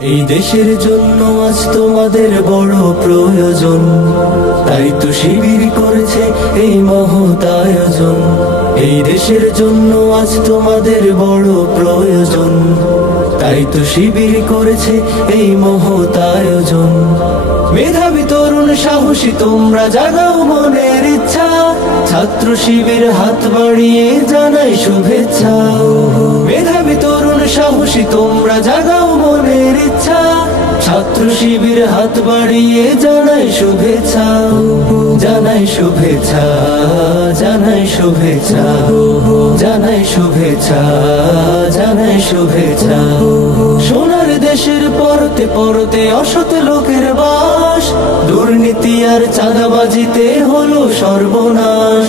এই দেশের জন্য আজ তোমাদের বড় প্রয়োজন, তাই তো শিবির করেছে এই মহৎ আয়োজন। এই দেশের জন্য আজ তোমাদের বড় প্রয়োজন, তাই তো শিবির করেছে এই মহৎ আয়োজন। মেধাবী তরুণ সাহসী তোমরা জাগাও মনের ইচ্ছা, ছাত্র শিবির হাত বাড়িয়ে জানাই শুভেচ্ছা। মেধাবী তরুণ সাহসী তোমরা জাগাও মনের ইচ্ছা, ছাত্র শিবির হাত বাড়িয়ে জানাই শুভেচ্ছা। জানাই শুভেচ্ছা, জানাই শুভেচ্ছা, জানাই শুভেচ্ছা, জানাই শুভেচ্ছা। সোনার দেশের পরতে পরতে অসৎ লোকের বাস, দুর্নীতি আর চাঁদাবাজিতে হলো সর্বনাশ।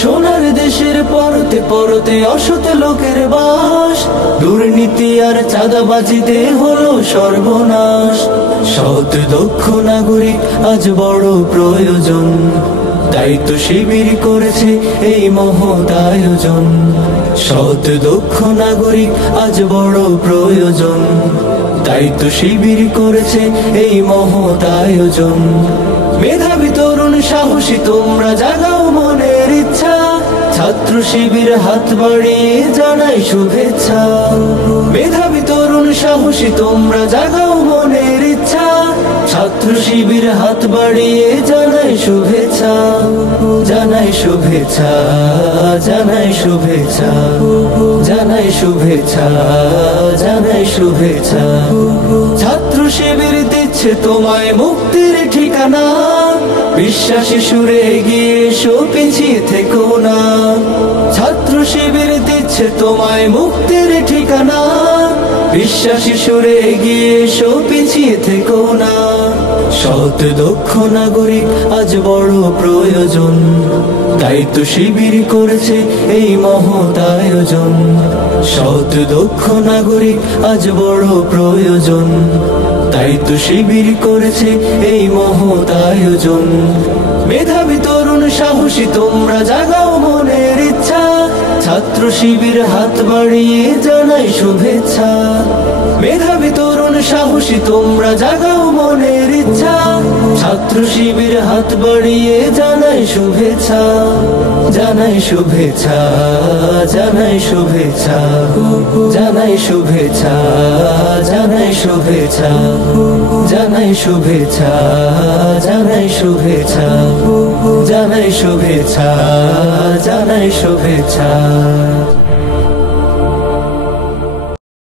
সোনার দেশের পরতে পরতে অসৎ লোকের বাস, দুর্নীতি আর চাঁদাবাজিতে হলো সর্বনাশ। সৎ দক্ষ নাগরিক আজ বড় প্রয়োজন, তাই তো শিবির করেছে এই মহৎ আয়োজন। সৎ দক্ষ নাগরিক আজ বড় প্রয়োজন, তাই তো শিবির করেছে এই মহৎ আয়োজন। মেধাবী তরুণ সাহসী তোমরা জাগাও মনের ইচ্ছা, ছাত্র শিবির হাত বাড়িয়ে জানাই শুভেচ্ছা। মেধাবী তরুণ সাহসী তোমরা জাগাও মনের ইচ্ছা, ছাত্র শিবির হাত বাড়িয়ে জানাই শুভেচ্ছা। জানাই শুভেচ্ছা, জানাই শুভেচ্ছা, জানাই শুভেচ্ছা, জানাই শুভেচ্ছা। ছাত্র শিবির দিচ্ছে তোমায় মুক্তির ঠিকানা, বিশ্বাসী সুরে এগিয়ে এসো পিছিয়ে থেকো না। ছাত্র শিবির দিচ্ছে তোমায় মুক্তির ঠিকানা, বিশ্বাসী সুরে এগিয়ে এসো পিছিয়ে থেকো না। সৎ দক্ষ নাগরিক আজ বড় প্রয়োজন, তাই তো শিবির করেছে এই মহৎ আয়োজন। সৎ দক্ষ নাগরিক আজ বড় প্রয়োজন, তাই তো শিবির করেছে এই মহৎ আয়োজন। মেধাবী তরুণ সাহসী তোমরা জাগাও মনের ইচ্ছা, ছাত্র শিবির হাত বাড়িয়ে জানাই শুভেচ্ছা। মেধাবী তরুণ সাহসী তোমরা জাগাও মনের ইচ্ছা, ছাত্র শিবির হাত বাড়িয়ে জানাই শুভেচ্ছা। জানাই শুভেচ্ছা, জানাই শুভেচ্ছা, জানাই শুভেচ্ছা, জানাই শুভেচ্ছা, জানাই শুভেচ্ছা, জানাই শুভেচ্ছা, জানাই শুভেচ্ছা, জানাই শুভেচ্ছা।